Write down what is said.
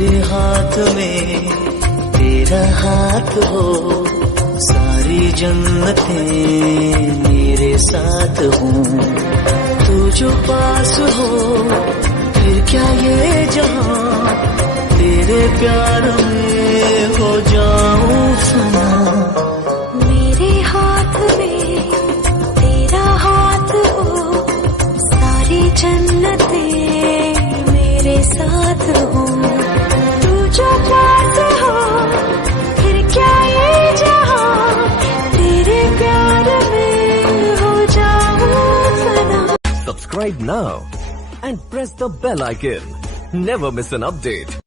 मेरे हाथ में तेरा हाथ हो, सारी जन्नतें मेरे साथ हों। तू जो पास हो फिर क्या ये जहां, तेरे प्यार में हो जाऊं फना। मेरे हाथ में तेरा हाथ हो, सारी जन्नतें मेरे साथ हो। तू जो पास हो फिर क्या ये जहां, तेरे प्यार में हो जाऊं फना। Subscribe now and press the bell icon. Never miss an update.